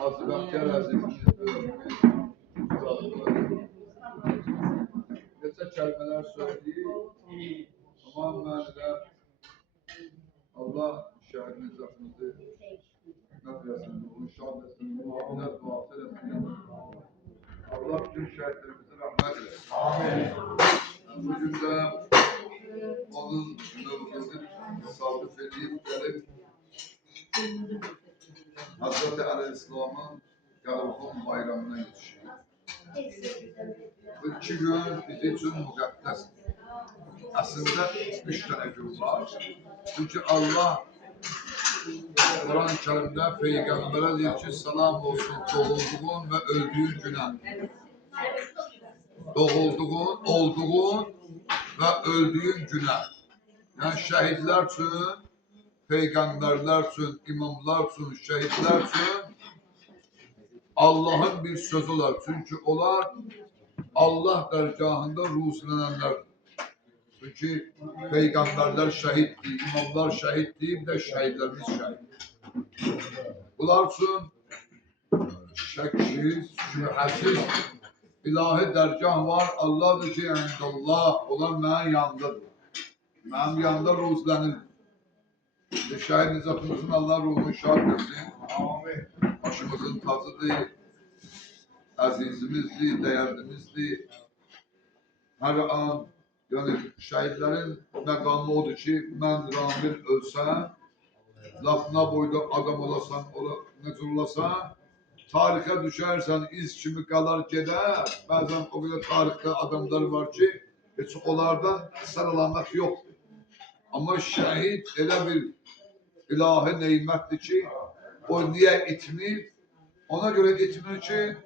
Hazırlıklar azizimiz Nece kelimeler söyleyeyim. Aman mənədə Allah şəhidiniz zatınızı hikmət versin, şad etsin, muhabbət muhafir etsin. Allah bütün şəhidlerimizi rahmet etsin. Amin. Bugün de onun növbünü tasavvuf edip gelip Hazreti Aleyhisselam'ın Yavruhun bayramına yetişiyor. Bu 2 gün bizim için mukaddes. Aslında 3 tane gün var. Çünkü Allah Kur'an-ı Kerim'de Peygamber'e diyor ki salam olsun doğulduğun ve öldüğün güne. Doğulduğun, olduğun ve öldüğün güne. Yani şehitler için, peygamberler için, imamlar için, şehitler için Allah'ın bir sözü var. Çünkü onlar Allah dergahında ruhlananlar. Çünkü peygamberler şehitti, imamlar şehitti, bir de şehitlerimiz şehit. Bunlar için şeksiz, şüphesiz ilahi dergah var. Allah da ki Allah olan benim yanımdadır. Benim yanımda ruhlanır. Şehit nizatımızın Allah ruhunu şad etsin. Amin. Başımızın tacıdır. Azizimizdir, değerlimizdir. Her an yani şehitlerin məqamı odur ki, mən Ramil ölsəm, lafına boyda adam olasan, necə olasan, tarixə düşərsən, iz kimi qalar gedər. Bəzən o qədər tarixdə adamlar var ki, heç onlardan əsər-əlamət yoxdur. Amma şəhid elə bir ilahi neymətdir ki, o niyə itmir? Ona göre itmir ki,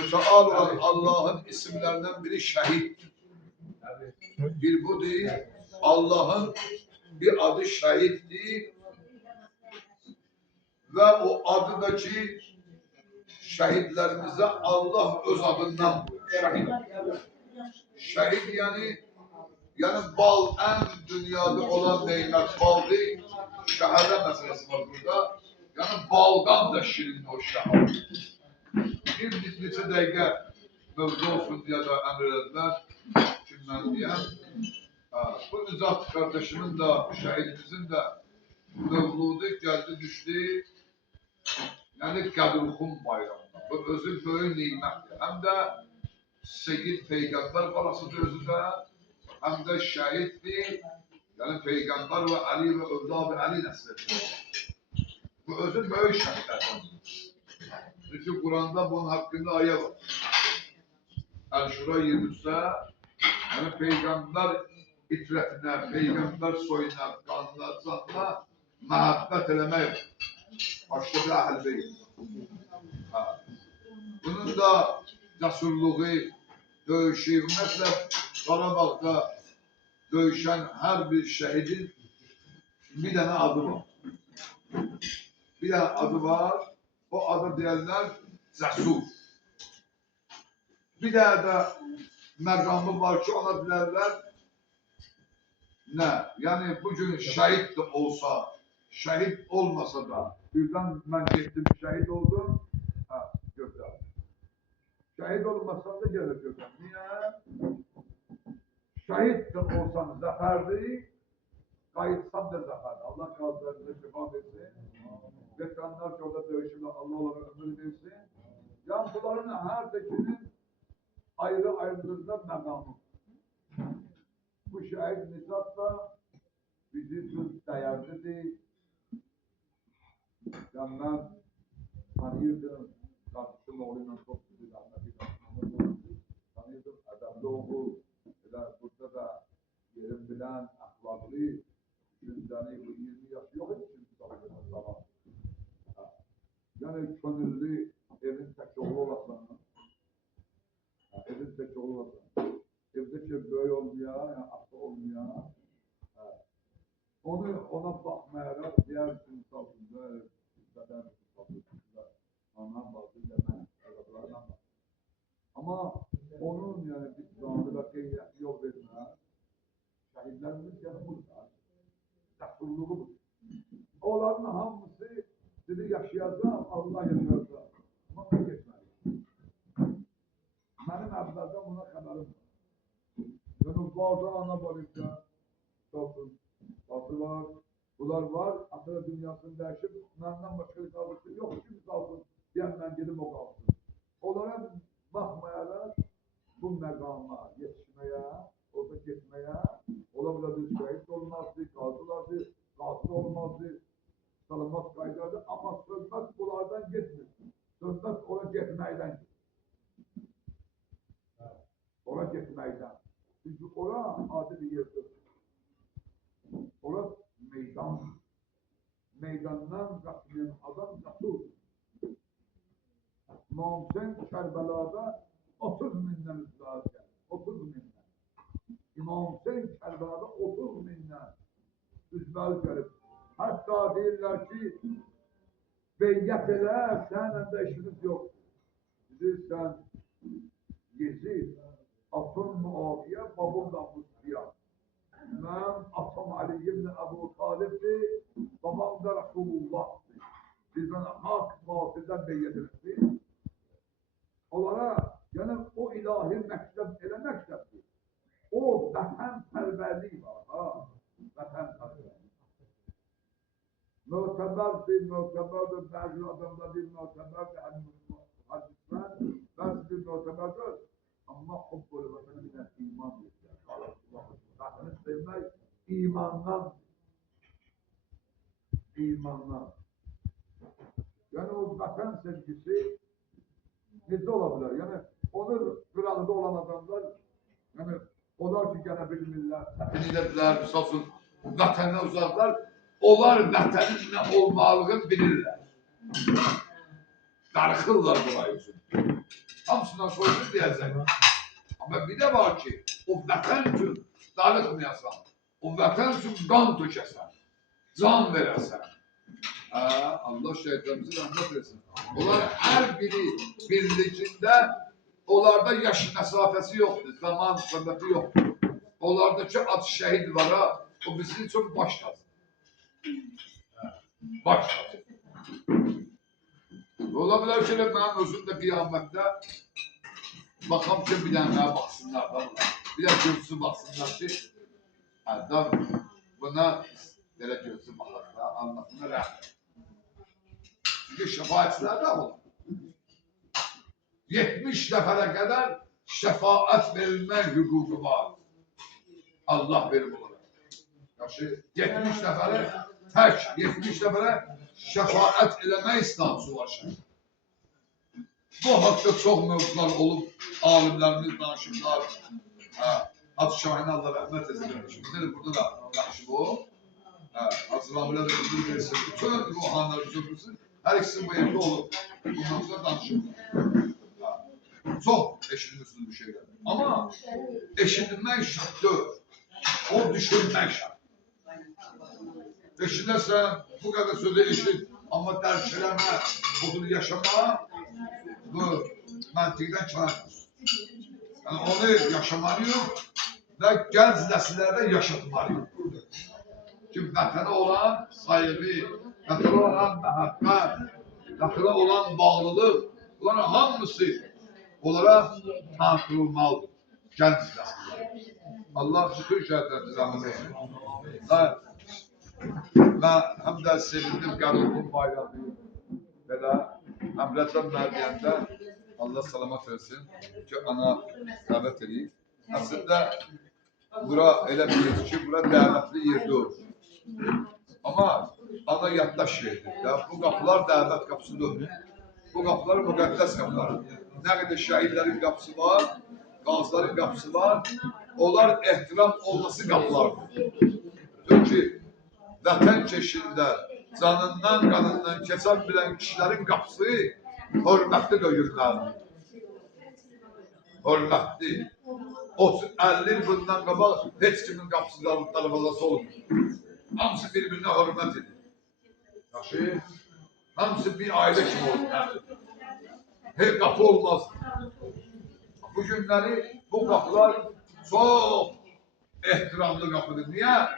müteal olan Allah'ın isimlerinden biri şehittir. Bir bu değil, Allah'ın bir adı şehittir ve o adıdaki şehitlerimize Allah öz adından şehit. Şehit yani bal en dünyada olan nimet bal değil, şehade meselesi var burada. Yani baldan da şirin o şehit. Bir neçə dəqiqə mövzu olsun diye de emrederler. Kimden diye. Bu Nizat kardeşimin de, şehidimizin de mevludu geldi düştü. Yani Kadruhum bayramında. Bu özü böyle nimettir. Hem de Seyyid Peygamber parasıdır özü de. Hem de şehittir. Yani Peygamber ve Ali ve Evlad-ı Ali neslettir. Bu özü böyle şehitlerden. Çünkü Kur'an'da bunun hakkında ayet var. El-Şura 23'te yani peygamber itretine, peygamber soyuna, kanına, zanına muhabbet elemek başladı ahl-i beyt. Bunun da cesurluğu, dövüşü, ümumiyyətlə Qarabağda dövüşen her bir şehidin bir tane adı var. Bir tane adı var. O adı diyenler cesur. Bir daha da məqamı var ki, ona bilərlər ne? Yani bugün şehit de olsa, şehit olmasa da birden ben gittim şehit oldum. Ha, gökler. Şehit olmasam da gelir gökler. Niye? Şehit de olsam zaferdi, kayıtsam da zaferdi. Allah kaldırını şifa versin. Veteranlar ki orada dövüşürler, Allah onlara ömür versin. Yani bunların her tekinin ayrı ayrılığında məqamı. Bu şehit Nizat da bizi için değerlidir. Yani ben tanıyırdım, kardeşim oğluyla çok güzel tanıyırdım, edemli oğul, burada da yerim bilen, ahlaklı, düşünceli, bu 20 yaş yok hiç zaman. Yani gönüllü evin tek oğlu olasın. Evin tek oğlu olasın. Evdeki böyle olmuyor, yani aklı olmuyor. Ona bakmayarak diğer insanlarda, beden insanlarda, ana bazı yemen, arabalarına bak. Ama onun yani bir zamandaki yol verme, şehitlerimiz yani burada. Cesurluğu bu. Onların hamısı dedi yaşayacağım, Allah yaşayacağım. Osmanlı geçmeli. Benim evvelden buna xəbərim var. Yəni vardı ana barışda, olsun, batı var, bunlar var, Atilla dünyasını dəyişib, məndən başqa bir qalmışdır, yox, kim qalsın, deyəm mən gedim o qalsın. Onlara baxmayalar, bu məqama yetişməyə, orada getməyə, ola bilədir şəhid olmazdı, qazılardı, qasır olmazdı, salamat qaydardı, amma söhbət bunlardan getmir. Söhbət ora getməkdən gedir. Ora getməkdən. Çünki ora adi bir yerdir. Ora meydan. Meydandan qaçmayan adam qaçır. İmam Hüseyin Kərbəlada 30 mindən üzrə gəlir. 30 mindən. İmam Hüseyin Kərbəlada 30 mindən üzrə gəlib. Hətta deyirlər ki, beyyət elə, sənlə də işiniz yoxdur. Bilirsən, Yezid, atam Muaviyə, babam da Mustiya. Mən atam Ali ibn Əbu Talibdir, babam da Resulullah'dır. Biz bana hak vasilden beyyət edildi. Onlara, yəni o ilahi məktəb elə məktəbdir. O vətən pərvərliyi var, ha? Vətən pərvərliyi. Mötəbərdir, bəzi adamlar bir mötəbərdir, hadislər, bəzi bir mötəbərdir. Amma hubbul vətəni minə iman deyirlər. Vətəni sevmək imandan. İmandan. Yəni o vətən sevgisi necə ola bilər? Yəni onun qırağında olan adamlar, yəni onlar ki gənə bilmirlər, təmin edilər, misal üçün, vətəndən uzaqlar, onlar vətənin nə olmalığını bilirlər. Darıxırlar burayı üçün. Hamısından soysun deyəcək. Amma bir də var ki, o vətən üçün darıxmayasan, o vətən üçün qan tökəsən, can verəsən. Allah şəhidlərimizi rəhmət etsin. Onlar hər biri birlikində, onlarda yaş məsafəsi yoxdur, zaman səbəbi yoxdur. Onlardakı ad şəhid var ha, o bizim üçün baş tacı. Baş tacı. Ola bilər ki, mənim özüm də qiyamətdə baxam ki, bir dənə baxsınlar da buna. Bir də görsün baxsınlar ki, buna belə görsün baxar da, anlatına rəhmət. Çünki şəfaətçilər də olur. 70 nəfərə qədər şəfaət verilmək hüququ var. Allah verir bunlara. 70 nəfərə tək, 70 nəfərə şəfaət eləmək istansı var şəhid. Bu haqda çox mövzular olub, alimlərimiz danışıblar. Hacı Şahin Allah rəhmət etsin. Burada da danışıb o. Hacı Ramilə də bildir versin. Bütün ruhanlar üzrüsün. Hər ikisi bu evdə olub. Bundan sonra danışıblar. Çox eşitmişsiniz bir şeyler. Ama eşitilmək şartdır. O düşünmək şart. Eşilərsən, bu kadar sözü eşit. Ama dərk eləmə, bunu yaşama, bu məntiqdən kənardır. Yani onu yaşamalıyıq və gənc nəsillərdə yaşatmalıyıq. Çünki vətənə olan saygı, vətənə olan məhəbbət, vətənə olan bağlılıq, bunların hamısı onlara tanıtılmalıdır. Gənc nəsillər. Allah bütün şəhətlərimizi rəhmət etsin. Və həm də sevindim Qədirullah bayramı belə Həmrətən Mərdiyəndə Allah salamat versin ki, ana dəvət edeyim. Əslində, bura elə bir yerdir ki, bura dəvətli yerdə olur. Amma ana yaddaş yerdir. Bu qapılar dəvət qapısıdır. Bu qapılar müqəddəs qapılar. Nə qədər şəhidlərin qapısı var, qazların qapısı var, onlar ehtiram olması qapılardır. Çünki vətən keşində canından, qanından keçən bilən kişilərin qapısı hörmətli döyürlər. Hörmətli. 30-50 il bundan qabaq heç kimin qapısı darvazası olmur. Hamısı bir-birinə hörmət edir. Yaxşı, hamısı bir ailə kimi olur. Her qapı olmaz. Bu günləri bu qapılar çox ehtiramlı qapıdır. Niyə?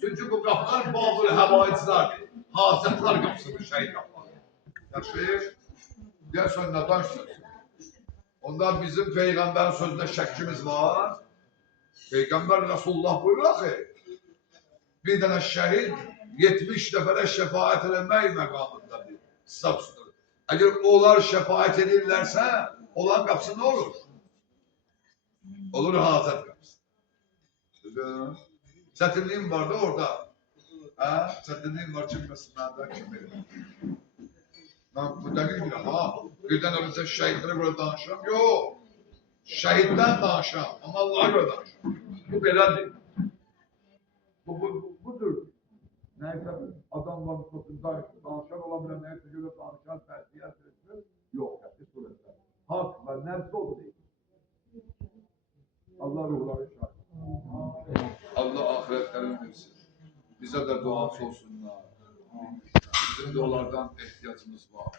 Çünki bu qapılar Babül Həvaiclərdir. Hazətlər qapısıdır, şəhid qapıları. Yaxşı. Deyərsən, nə danışırsın? Onda bizim Peyğəmbərin sözündə şəkkimiz var. Peyğəmbər Rasulullah buyurur ki, bir dənə şəhid 70 dəfədə şəfaət eləmək məqamındadır, statusudur. Əgər onlar şəfaət edirlərsə, olan qapısı nə olur? Olur hazır qapısı. Çətinliğim var da orada. Çətinliğim var, kimməsinlərdə kim edir. Ben bu dəqiq biləm, birdən ölürsə şəhidlərə görə danışıram. Yox, şəhiddən danışıram, amma Allah'a görə danışıram. Bu belədir. Budur. Nəysə adamlar danışan ola bilən, nəysə görə danışan fərdiyyət etmir. Yox, qəti surətlər. Haqq və nəfs oldu deyil. Allah ruhları şahit. Allah ahirətlərini versin. Bizə də duası olsunlar. Bizim de onlardan ihtiyacımız var.